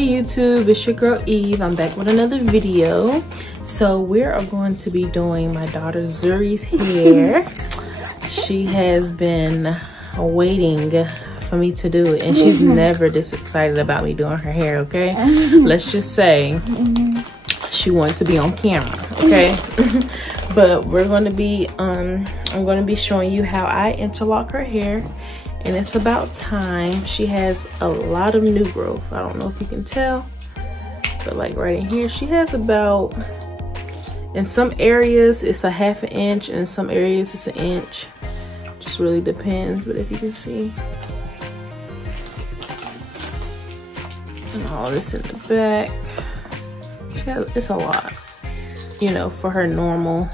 Hey YouTube, it's your girl Eve. I'm back with another video. So we are going to be doing my daughter Zuri's hair. She has been waiting for me to do it, and she's never this excited about me doing her hair, okay? Let's just say she wanted to be on camera, okay? But we're going to be I'm going to be showing you how I interlock her hair. And it's about time. She has a lot of new growth. I don't know if you can tell, but like right in here, she has about, in some areas it's a ½ inch, and in some areas it's an inch. Just really depends, but if you can see. And all this in the back. It's a lot, you know, for her normal.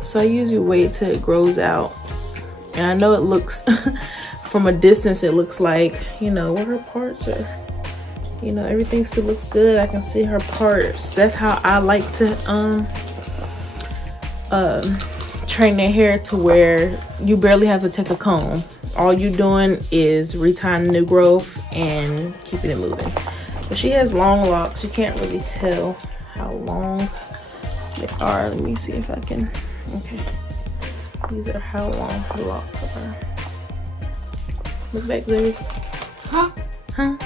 So I usually wait till it grows out. And I know it looks, from a distance, it looks like, you know, where her parts are, you know, everything still looks good. I can see her parts. That's how I like to train their hair, to where you barely have to take a comb. All you're doing is retying the new growth and keeping it moving. But she has long locks. You can't really tell how long they are. Let me see if I can, okay. These are how long her locks are. Look back there. Huh? Huh?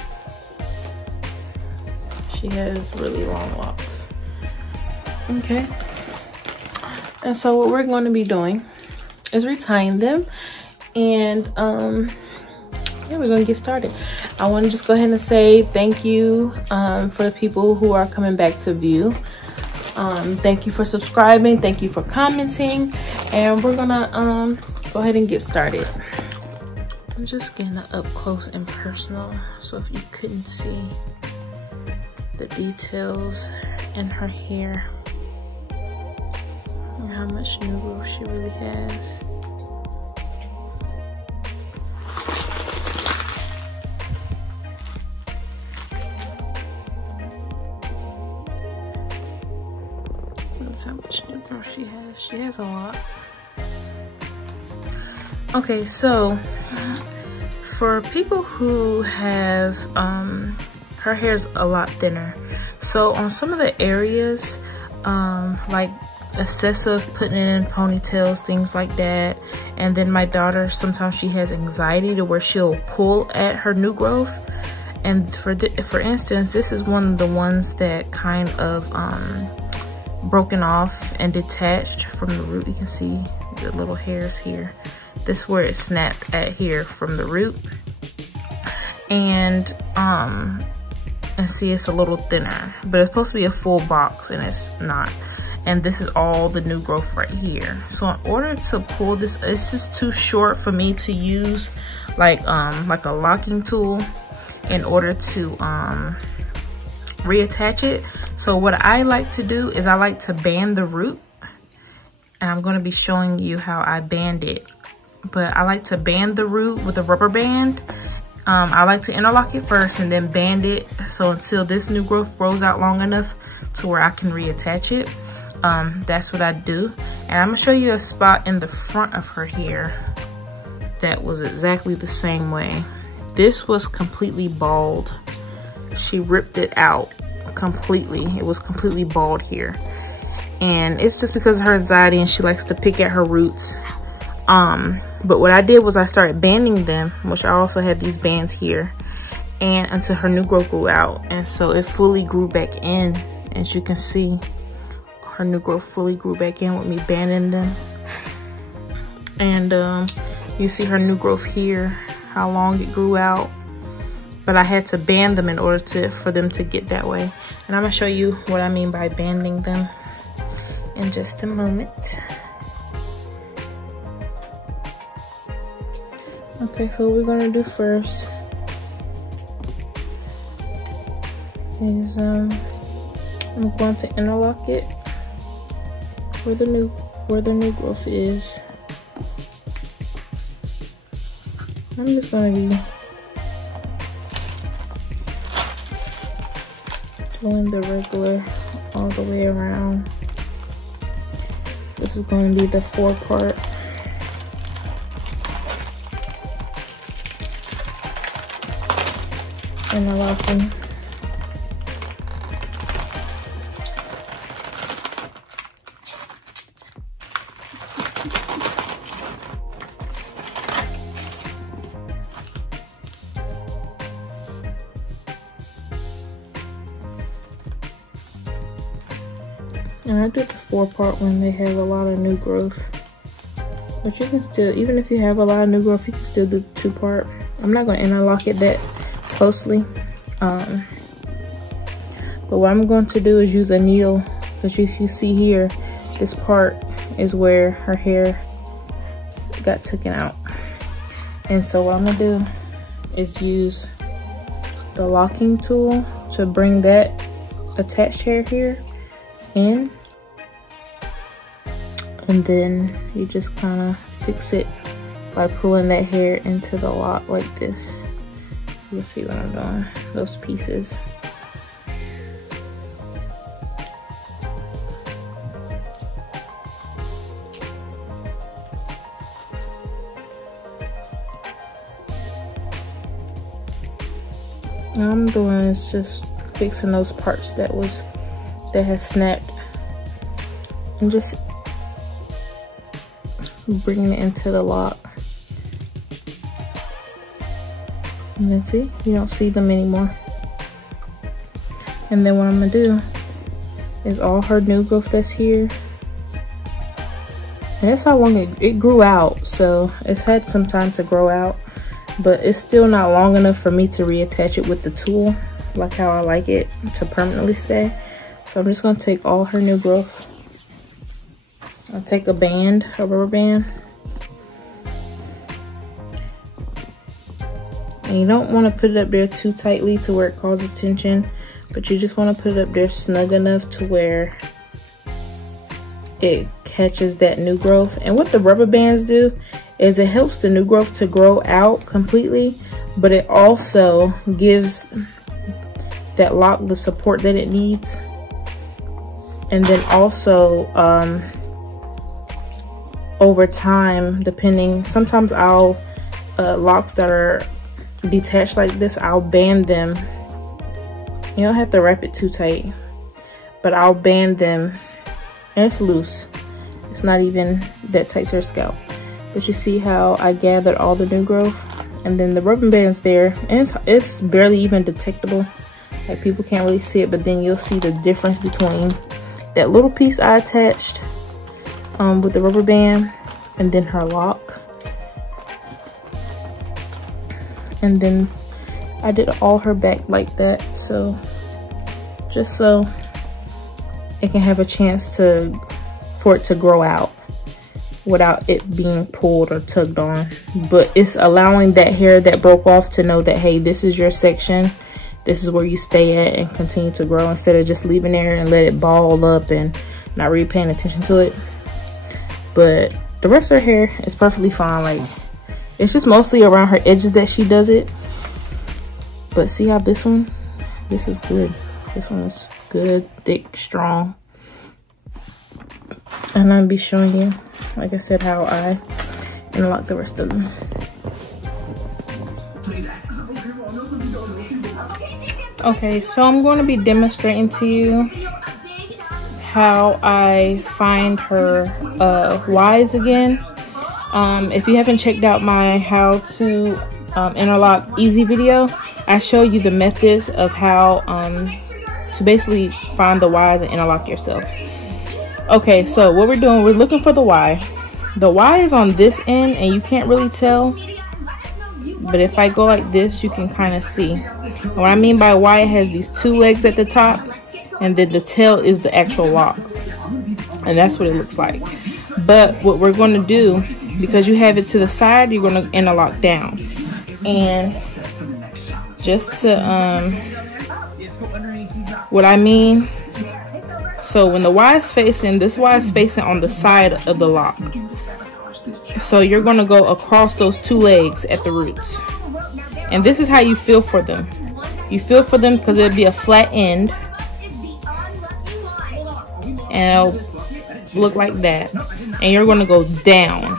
She has really long locks. Okay. And so what we're going to be doing is retying them. And yeah, we're going to get started. I want to just go ahead and say thank you for the people who are coming back to view. Thank you for subscribing, thank you for commenting, and we're gonna go ahead and get started. I'm just getting up close and personal, so if you couldn't see the details in her hair and how much new growth she really has. That's how much new growth she has. She has a lot. Okay, so for people who have her hair's a lot thinner, so on some of the areas like excessive putting it in ponytails, things like that, and then my daughter, sometimes she has anxiety to where she'll pull at her new growth. And for instance, this is one of the ones that kind of broken off and detached from the root. You can see the little hairs here. This is where it snapped at here from the root. And see, it's a little thinner, but it's supposed to be a full box and it's not. And this is all the new growth right here. So in order to pull this, it's just too short for me to use like a locking tool in order to reattach it. So what I like to do is I like to band the root, and I'm going to be showing you how I band it. But I like to band the root with a rubber band. I like to interlock it first and then band it, so until this new growth grows out long enough to where I can reattach it. That's what I do. And I'm going to show you a spot in the front of her hair that was exactly the same way. This was completely bald. She ripped it out completely. It was completely bald here, and it's just because of her anxiety, and she likes to pick at her roots. But what I did was I started banding them, which I also had these bands here, and until her new growth grew out. And so it fully grew back in. As you can see, her new growth fully grew back in with me banding them. And you see her new growth here, how long it grew out. But I had to band them in order for them to get that way. And I'm gonna show you what I mean by banding them in just a moment. Okay, so what we're gonna do first is I'm going to interlock it where the new growth is. I'm just gonna be doing the regular all the way around. This is going to be the 4-part. interlocking And I did the 4-part when they have a lot of new growth. But you can still, even if you have a lot of new growth, you can still do the 2-part. I'm not gonna interlock it that closely. But what I'm going to do is use a needle, because if you see here, this part is where her hair got taken out. And so what I'm gonna do is use the locking tool to bring that attached hair here in, and then you just kind of fix it by pulling that hair into the lock like this. You'll see what I'm doing, those pieces. All I'm doing is just fixing those parts that has snapped, and just bringing it into the lock. And then see, you don't see them anymore. And then what I'm gonna do is all her new growth that's here, and that's how long it grew out, so it's had some time to grow out, but it's still not long enough for me to reattach it with the tool like how I like it to permanently stay. So I'm just gonna take all her new growth. I'll take a band, a rubber band. And you don't want to put it up there too tightly to where it causes tension, but you just want to put it up there snug enough to where it catches that new growth. And what the rubber bands do is it helps the new growth to grow out completely, but it also gives that lock the support that it needs. And then also over time, depending, sometimes I'll locks that are detached like this, I'll band them. You don't have to wrap it too tight, but I'll band them, and it's loose. It's not even that tight to your scalp. But you see how I gathered all the new growth, and then the rubber band's there, and it's barely even detectable. Like, people can't really see it, but then you'll see the difference between that little piece I attached with the rubber band and then her lock. And then I did all her back like that, so just so it can have a chance for it to grow out without it being pulled or tugged on. But it's allowing that hair that broke off to know that, hey, this is your section, this is where you stay at and continue to grow, instead of just leaving there and let it ball up and not really paying attention to it. But the rest of her hair is perfectly fine. Like, it's just mostly around her edges that she does it. But see how this is good. This one is good, thick, strong. And I'll be showing you, like I said, how I interlock the rest of them. Okay, so I'm going to be demonstrating to you how I find her Ys again. If you haven't checked out my how to interlock easy video, I show you the methods of how to basically find the Ys and interlock yourself. Okay, so what we're doing, we're looking for the Y. The Y is on this end and you can't really tell, but if I go like this, you can kind of see. And what I mean by Y, it has these two legs at the top, and then the tail is the actual lock, and that's what it looks like. But what we're going to do, because you have it to the side, you're going to interlock down. And just to what I mean, so when the Y is facing, this Y is facing on the side of the lock, so you're going to go across those two legs at the roots. And this is how you feel for them. You feel for them because it'll be a flat end, and it'll look like that. And you're going to go down.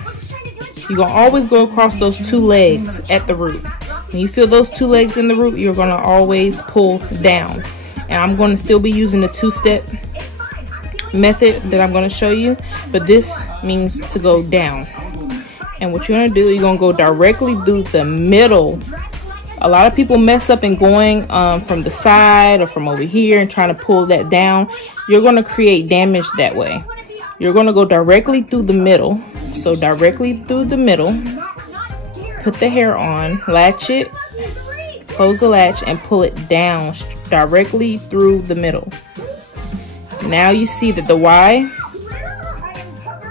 You're going to always go across those two legs at the root. When you feel those two legs in the root, you're going to always pull down. And I'm going to still be using the two-step method that I'm going to show you, but this means to go down. And what you're going to do, you're going to go directly through the middle A lot of people mess up in going from the side or from over here and trying to pull that down. You're going to create damage that way. You're going to go directly through the middle. So directly through the middle, put the hair on, latch it, close the latch, and pull it down directly through the middle. Now you see that the Y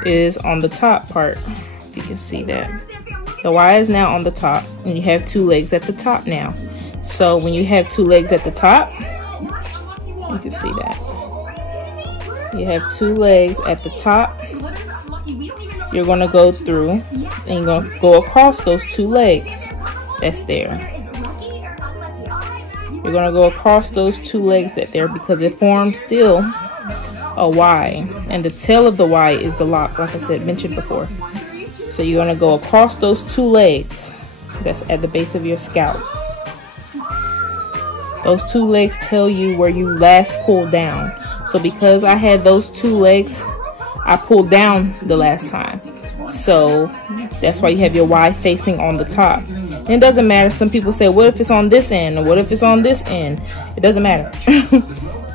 is on the top part, if you can see that. The Y is now on the top, and you have 2 legs at the top now. So when you have 2 legs at the top, you can see that. You have 2 legs at the top. You're going to go through, and you're going to go across those 2 legs that's there. You're going to go across those 2 legs that's there because it forms still a Y. And the tail of the Y is the lock, like I said, mentioned before. So you're going to go across those 2 legs that's at the base of your scalp. Those 2 legs tell you where you last pulled down. So because I had those 2 legs, I pulled down the last time. So that's why you have your Y facing on the top. And it doesn't matter. Some people say, what if it's on this end? Or what if it's on this end? It doesn't matter.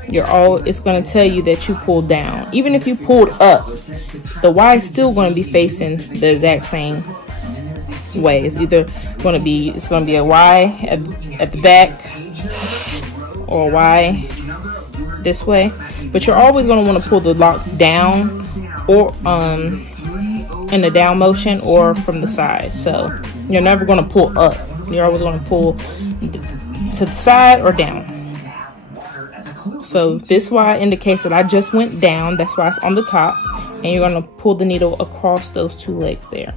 It's going to tell you that you pulled down. Even if you pulled up, the Y is still going to be facing the exact same way. It's either going to be a Y at the back or a Y this way. But you're always going to want to pull the lock down or in the down motion or from the side. So you're never going to pull up. You're always going to pull to the side or down. So this Y indicates that I just went down. That's why it's on the top. And you're going to pull the needle across those 2 legs there.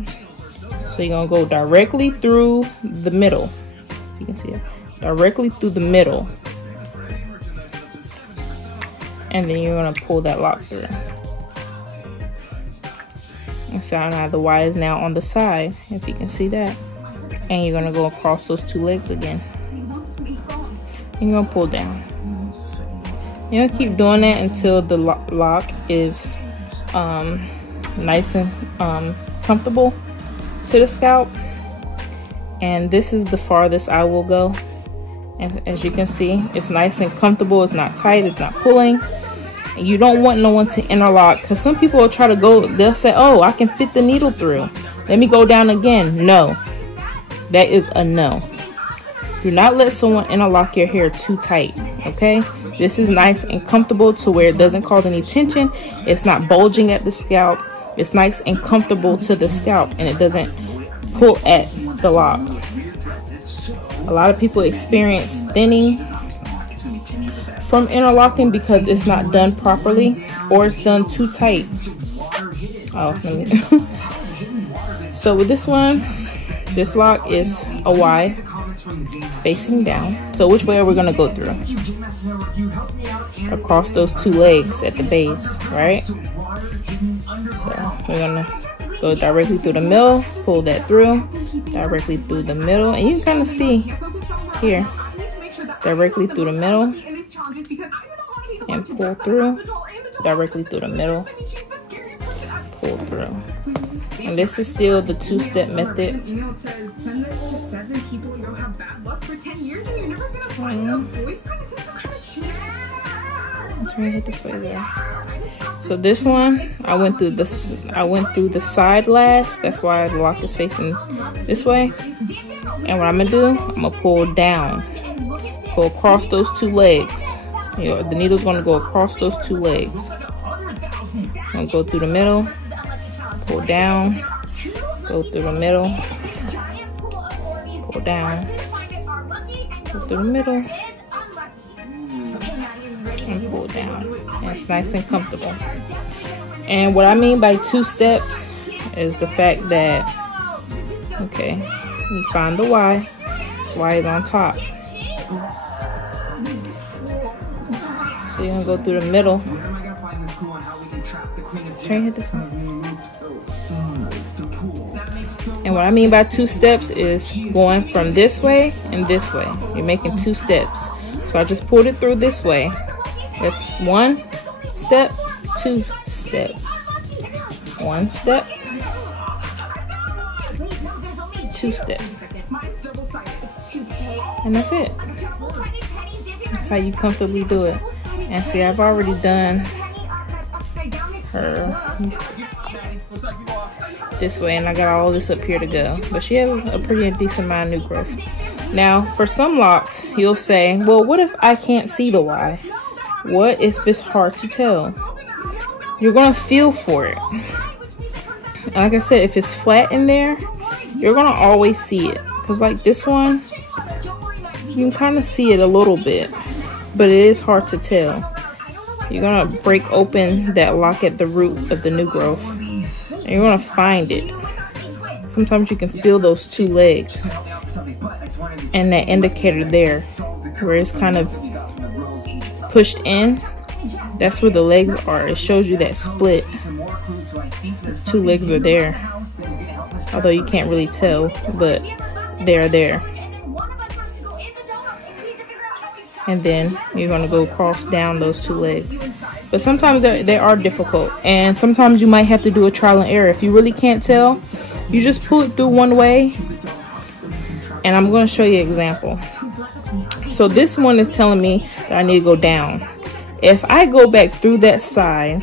So you're going to go directly through the middle. If you can see it. Directly through the middle. And then you're going to pull that lock through. And so now the Y is now on the side, if you can see that. And you're going to go across those 2 legs again. And you're going to pull down. You're going to keep doing that until the lock is nice and comfortable to the scalp. And this is the farthest I will go. And as you can see, it's nice and comfortable. It's not tight. It's not pulling. And you don't want no one to interlock, because some people will try to go, they'll say, oh, I can fit the needle through. Let me go down again. No, that is a no. Do not let someone interlock your hair too tight, okay? This is nice and comfortable to where it doesn't cause any tension. It's not bulging at the scalp. It's nice and comfortable to the scalp, and it doesn't pull at the lock. A lot of people experience thinning from interlocking because it's not done properly or it's done too tight. So with this one, this lock is a Y facing down. So which way are we going to go through? Across those 2 legs at the base, right? So we're going to go directly through the middle, pull that through, directly through the middle, and you can kind of see here, directly through the middle, and pull through, directly through the middle, pull through. And this is still the 2-step method. Turn it this way there. So this one, I went through the side last. That's why the lock is facing this way. And what I'm gonna do, I'm gonna pull down, pull across those 2 legs. The needle's gonna go across those 2 legs. I'm gonna go through the middle, pull down, go through the middle, pull down, go through the middle, and pull down. And it's nice and comfortable. And what I mean by 2 steps is the fact that, okay, you find the Y, this Y is on top. So you're gonna go through the middle. Turn your head this way. And what I mean by 2 steps is going from this way and this way. You're making 2 steps. So I just pulled it through this way. That's 1 step, 2 step, 1 step, 2 step. And that's it. That's how you comfortably do it. And see, I've already done her this way, and I got all this up here to go. But she has a pretty decent amount of new growth. Now, for some locks, you'll say, well, what if I can't see the Y? What if it's hard to tell? You're gonna feel for it. Like I said, if it's flat in there, you're gonna always see it. Cause like this one, you can kind of see it a little bit, but it is hard to tell. You're gonna break open that lock at the root of the new growth, and you're gonna find it. Sometimes you can feel those two legs and that indicator there where it's kind of pushed in. That's where the legs are. It shows you that split. The two legs are there, although you can't really tell, but they're there. And then you're going to go cross down those two legs. But sometimes they are difficult, and sometimes you might have to do a trial and error. If you really can't tell, you just pull it through one way, and I'm going to show you an example. So this one is telling me that I need to go down. If I go back through that side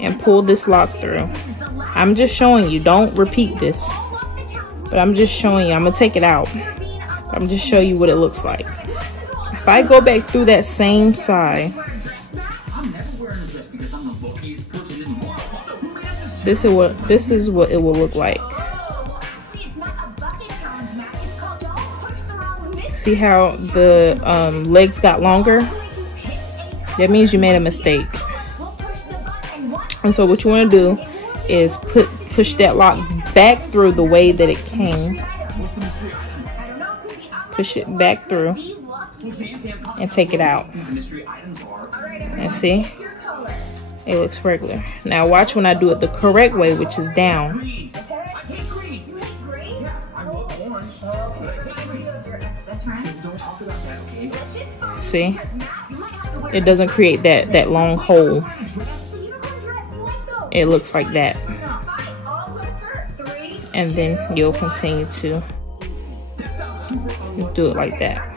and pull this lock through, I'm just showing you, don't repeat this, but I'm just showing you. I'm going to take it out. I'm just showing you what it looks like. If I go back through that same side, this is what it will look like. See how the legs got longer? That means you made a mistake. And so what you want to do is push that lock back through the way that it came. Push it back through and take it out. And see? It looks regular. Now watch when I do it the correct way, which is down. See? It doesn't create that long hole. It looks like that. And then you'll continue to do it like that.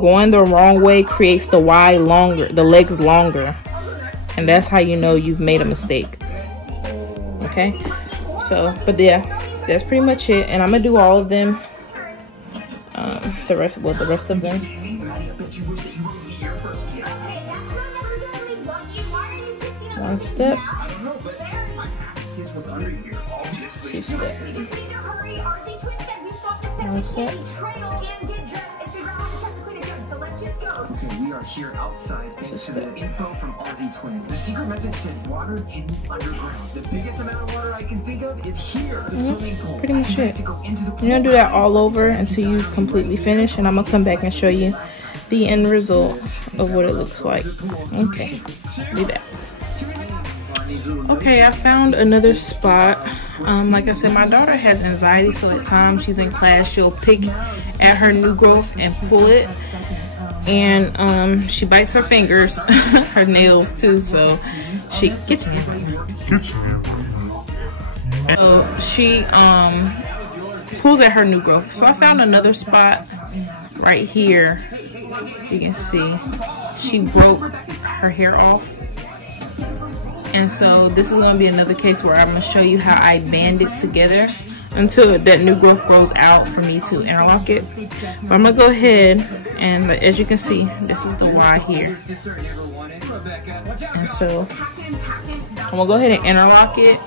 Going the wrong way creates the Y longer, the legs longer. And that's how you know you've made a mistake. Okay? So, but yeah, that's pretty much it. And I'm gonna do all of them. The rest of them. One step. Two step. One step. We are here outside thanks to the info from RZ Twin. The secret message said water hidden underground. The biggest amount of water I can think of is here. That's pretty much it. You're gonna do that all over until you completely finish, and I'm gonna come back and show you the end result of what it looks like. Okay, do that. Okay, I found another spot. Like I said, my daughter has anxiety, so at times she's in class, she'll pick at her new growth and pull it. And she bites her fingers, her nails too, so she gets so she pulls at her new growth. So I found another spot right here. You can see she broke her hair off. And so this is going to be another case where I'm going to show you how I band it together until that new growth grows out for me to interlock it. But I'm going to go ahead, and as you can see, this is the Y here. And so I'm going to go ahead and interlock it,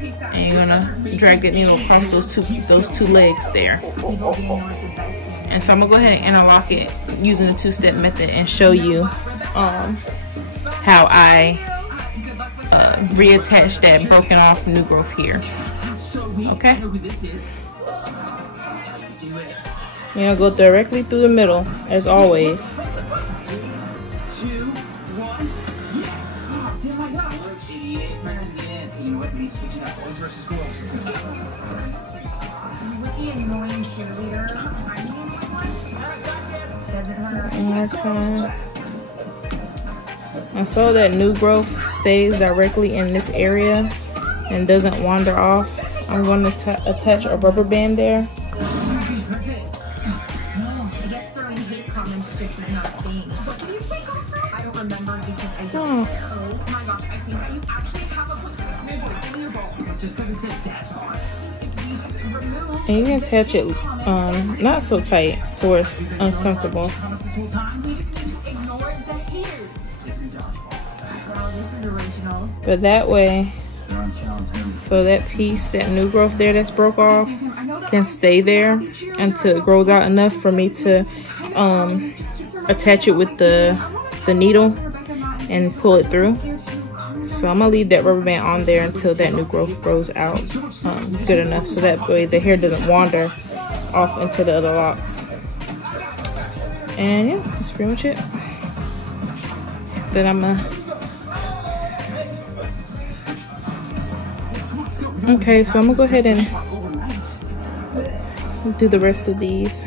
and you're going to drag that needle across those two legs there. And so I'm going to go ahead and interlock it using the two-step method and show you how I reattach that broken off new growth here. Okay? You're gonna go directly through the middle, as always. One more time. And so that new growth stays directly in this area and doesn't wander off, I'm going to attach a rubber band there. Oh. And you can attach it not so tight to where it's uncomfortable. But that way, so that piece, that new growth there that's broke off, can stay there until it grows out enough for me to attach it with the needle and pull it through. So I'm gonna leave that rubber band on there until that new growth grows out good enough, so that way the hair doesn't wander off into the other locks. And yeah, that's pretty much it. Then I'm gonna okay, so I'm gonna go ahead and do the rest of these.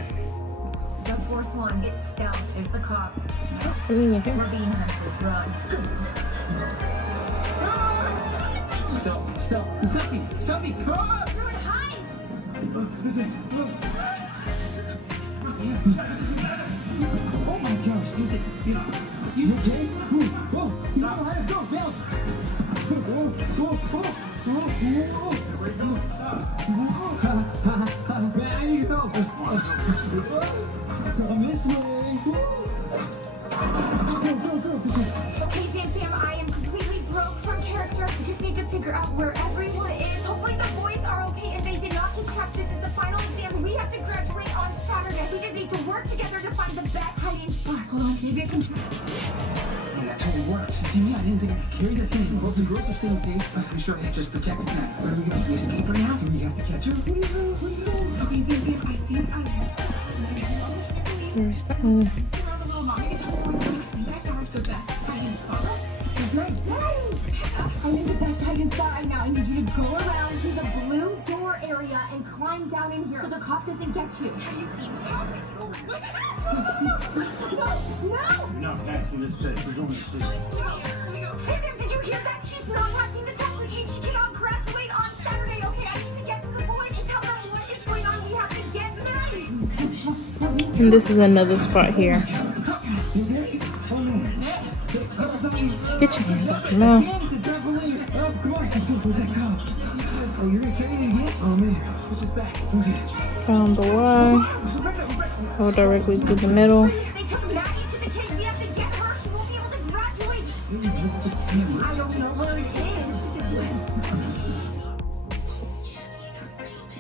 The fourth one, it's stealth. There's the cop. So in your hair. We're being hunted. Run. Stop! Hide! Oh my gosh! You okay? Whoa! Stop! Go! Bounce! Man, I need help! Come this way! Go! Okay, Sam, I am completely broke from character. I just need to figure out where everyone is. Hopefully the boys are okay and they did not get trapped. This is the final exam. We have to graduate on Saturday. We just need to work together to find the best hiding spot. Hold on, maybe I can... Yeah, that totally works. See me? I didn't think I could carry that thing. Hope the girls are staying safe. I'm sure they just protected that. What are we gonna do? Escape right now? Do we have to catch her? What do you know? Where's that one? I'm in the best hiding spot right now. I need you to go around to the blue door area and climb down in here so the cop doesn't get you. Have you seen the cop? No! You're not passing this test. We're going to sleep. Sam, did you hear that? She's not passing the test. She cannot graduate on Saturday. Okay, I need to get to the boys and tell them what is going on. We have to get them. And this is another spot here. Get your hands off your mouth. Found the Y. Go directly through the middle. They took Maggie to the cave. We have to get her. She won't be able to graduate. I don't know where it is.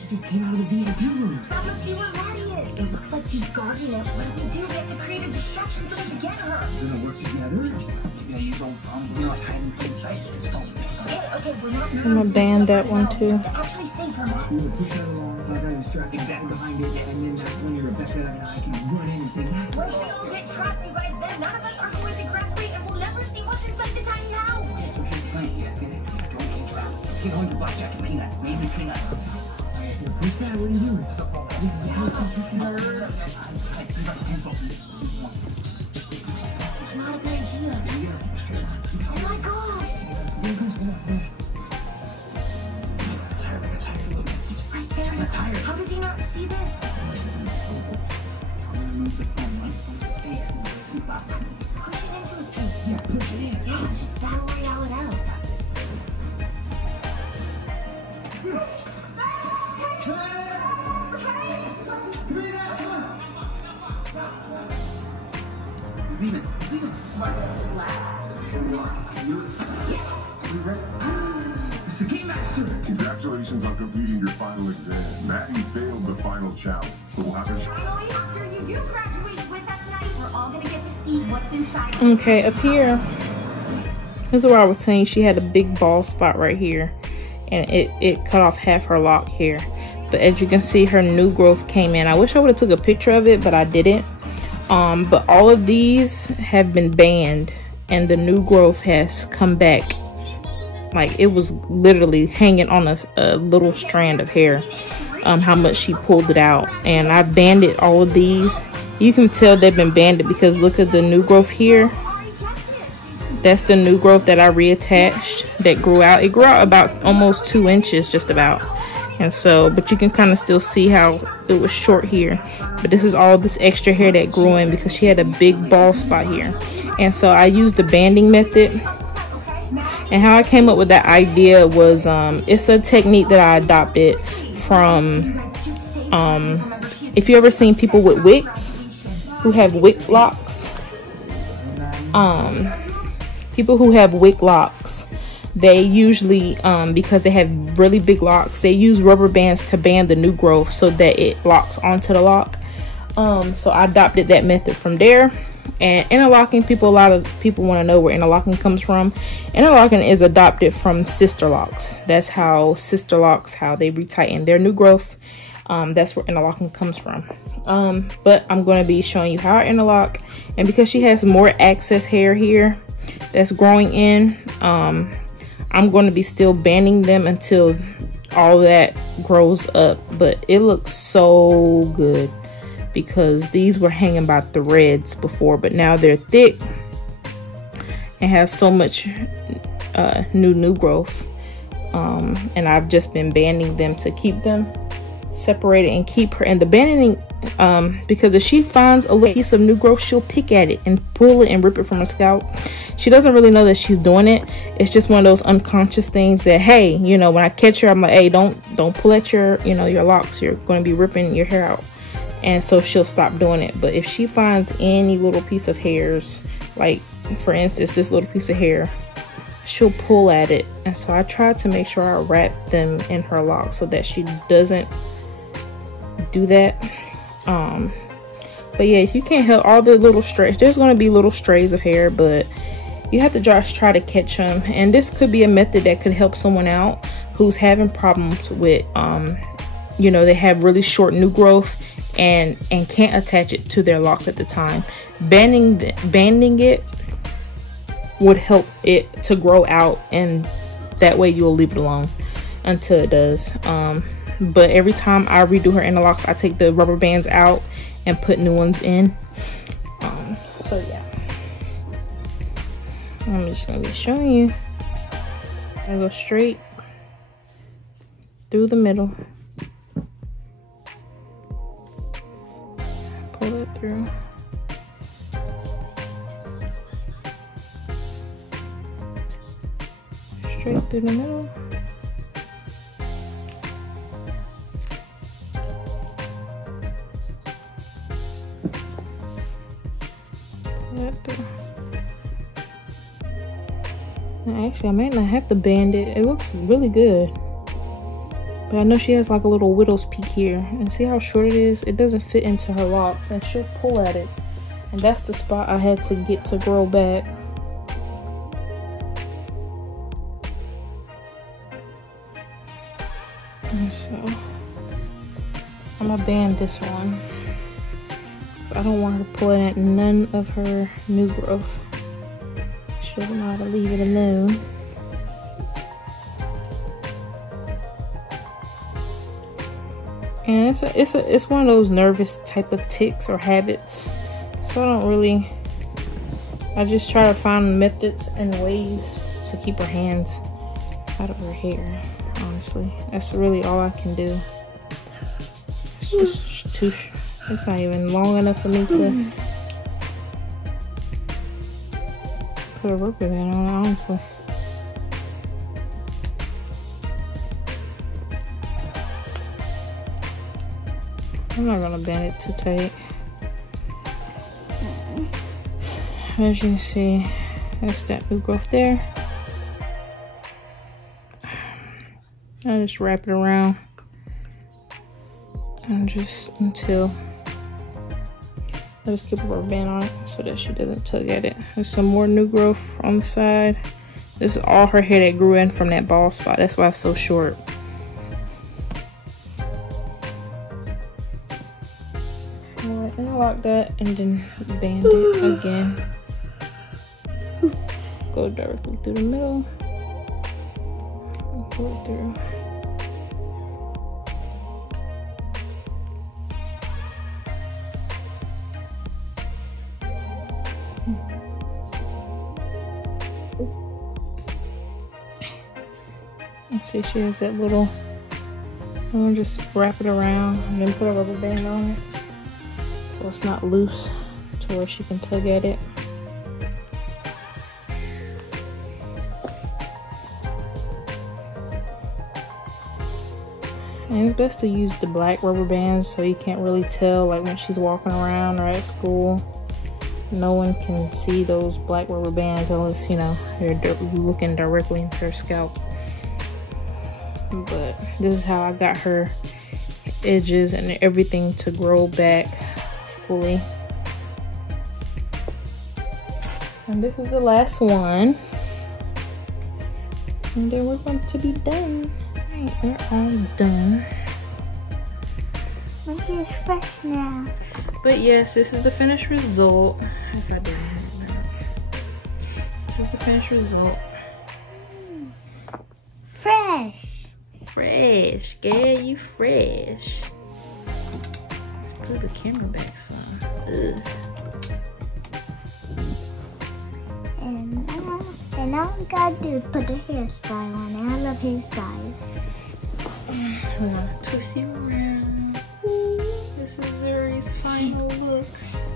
Just came out of the VIP room. That must be where Maddie is. It looks like he's guarding it. What do we do? We have to create a distraction so we can get her. We're gonna work together. Maybe I use old phone. We're not hiding in plain sight with this phone. Okay, we're not. I'm gonna band that one too. Actually, save her. We will push that along. I got distracted back behind it, and then that's when Rebecca and I can run in and say, When we all get trapped, you guys, then none of us are going to graduate, and we'll never see what's inside the tiny house. okay, fine. Yes, get it. Don't get trapped. Get home to Blackjack and Peanut. Maybe Peanut. Who's that? What are you doing? It's not a good idea. Oh my god! He's right there. How does he not see this? Push it into his face. Yeah, push it in. Yeah, just battle royale it out. It's the Game Master! Congratulations on completing your final exam. Maddie failed the final challenge. So we'll have to... Finally, after you do graduate with us tonight, we're all gonna get to see what's inside. Okay, up here. This is where I was telling you she had a big bald spot right here. And it cut off half her lock here. But as you can see, her new growth came in. I wish I would have took a picture of it, but I didn't. But all of these have been banned. And the new growth has come back. Like, it was literally hanging on a little strand of hair. How much she pulled it out. And I banded all of these. You can tell they've been banded because look at the new growth here. That's the new growth that I reattached that grew out. It grew out about almost 2 inches, just about. And so, but you can kind of still see how it was short here. But this is all this extra hair that grew in because she had a big bald spot here. And so I used the banding method. And how I came up with that idea was, it's a technique that I adopted from, if you ever seen people with wigs, who have wig locks. People who have wig locks, they usually, because they have really big locks, they use rubber bands to band the new growth so that it locks onto the lock. So I adopted that method from there. And interlocking, a lot of people want to know where interlocking comes from. Interlocking is adopted from sister locks. That's how sister locks, how they retighten their new growth. That's where interlocking comes from. But I'm going to be showing you how I interlock. And because she has more excess hair here that's growing in, I'm going to be still banding them until all that grows up. But it looks so good because these were hanging by threads before, but now they're thick and has so much new growth. And I've just been banding them to keep them separated and keep her. And the banding, because if she finds a little piece of new growth, she'll pick at it and pull it and rip it from her scalp. She doesn't really know that she's doing it. It's just one of those unconscious things that, hey, you know, when I catch her, I'm like, hey, don't pull at your, you know, your locks. You're going to be ripping your hair out. And so she'll stop doing it. But if she finds any little piece of hairs, like for instance this little piece of hair, she'll pull at it. And so I try to make sure I wrap them in her locks so that she doesn't do that. But yeah, if you can't help all the little strays, there's going to be little strays of hair, but you have to just try to catch them. And this could be a method that could help someone out who's having problems with you know, they have really short new growth and can't attach it to their locks at the time. Banding it would help it to grow out, and that way you'll leave it alone until it does. But every time I redo her interlocks, I take the rubber bands out and put new ones in. So yeah, I'm just gonna be showing you. I go straight through the middle. Pull it through. Straight through the middle. Pull that through. Now, actually, I might not have to band it. It looks really good. But I know she has like a little widow's peak here. And see how short it is? It doesn't fit into her locks, and she'll pull at it. And that's the spot I had to get to grow back. And so I'm gonna band this one. So I don't want her pulling at none of her new growth. She doesn't know how to leave it alone. And it's one of those nervous type of tics or habits. So I just try to find methods and ways to keep her hands out of her hair. Honestly, that's really all I can do. It's just it's not even long enough for me to put a rubber band on it, honestly. I'm not gonna band it too tight. As you can see, that's that new growth there. I just wrap it around and just until I just keep a rubber band on it so that she doesn't tug at it. There's some more new growth on the side. This is all her hair that grew in from that bald spot. That's why it's so short. Alright, interlock that and then band it again. Go directly through the middle and pull it through. See, she has that little, I'm gonna just wrap it around and then put a rubber band on it so it's not loose to where she can tug at it. And it's best to use the black rubber bands so you can't really tell, like when she's walking around or at school. No one can see those black rubber bands unless, you know, you're looking directly into her scalp. But this is how I got her edges and everything to grow back fully. And this is the last one. And then we're going to be done. Alright, we're all done. My hair is fresh now. But yes, this is the finished result. If I didn't have that. This is the finished result. Fresh. Fresh, girl, you fresh. Let's put the camera back some. Ugh. And all we gotta do is put the hairstyle on it. I love hairstyles. We're gonna twist you around. Ooh, this is Zuri's final look.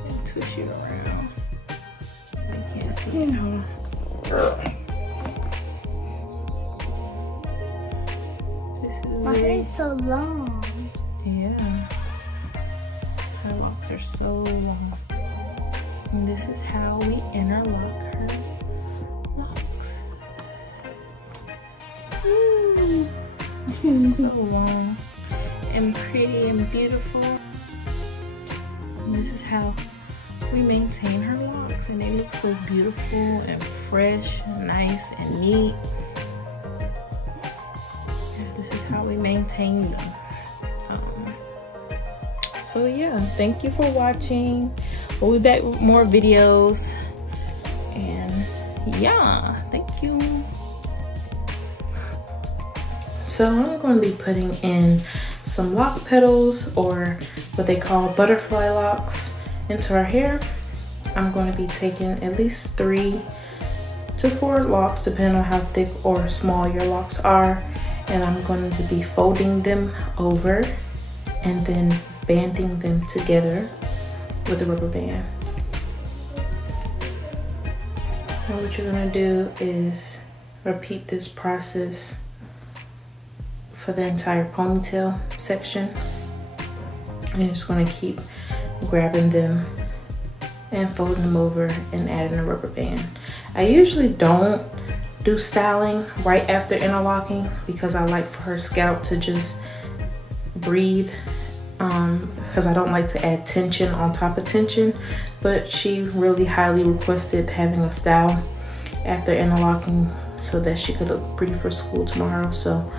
And twist you around. I can't see it. Hold on. My hair is so long. Yeah. Her locks are so long. And this is how we interlock her locks. She's so long and pretty and beautiful. And this is how we maintain her locks, and they look so beautiful and fresh and nice and neat. This is how we maintain them. So yeah, thank you for watching. We'll be back with more videos, and yeah, thank you. So I'm going to be putting in some lock petals, or what they call butterfly locks, into our hair. I'm going to be taking at least 3 to 4 locks depending on how thick or small your locks are, and I'm going to be folding them over and then banding them together with a rubber band. And what you're going to do is repeat this process for the entire ponytail section. And you're just going to keep grabbing them and folding them over and adding a rubber band. I usually don't do styling right after interlocking because I like for her scalp to just breathe, because I don't like to add tension on top of tension. But she really highly requested having a style after interlocking so that she could look pretty for school tomorrow. So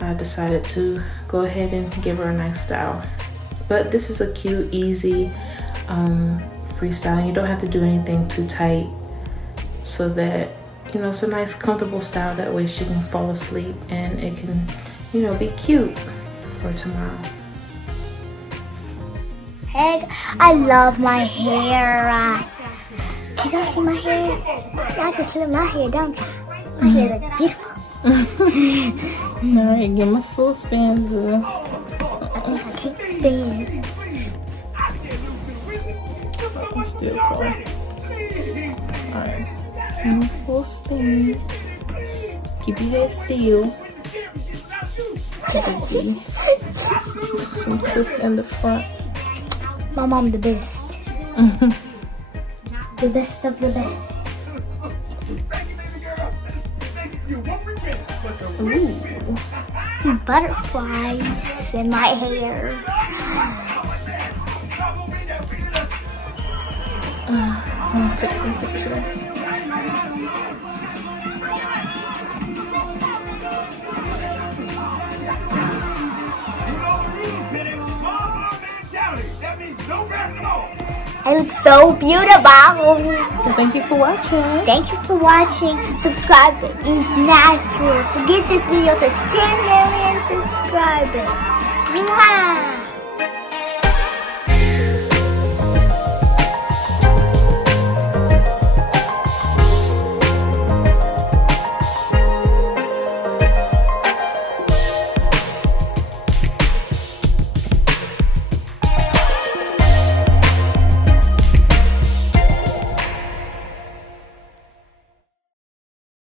I decided to go ahead and give her a nice style. But this is a cute, easy freestyle. You don't have to do anything too tight, so that, you know, it's a nice comfortable style. That way she can fall asleep and it can, you know, be cute for tomorrow. Hey, I love my hair. Can you see my hair? I just love my hair, don't you? My hair looks beautiful. Alright, give me a full spin, Zoo. I can't spin. I'm still tall. Alright, give me a full spin. Keep your head still. Some twist in the front. My mom the best. The best of the best. Ooh. Butterflies in my hair. I'm gonna take some pictures. I look so beautiful. Well, thank you for watching. Thank you for watching. Subscribe to Eat Naturals. Get this video to 10 million subscribers. Mwah!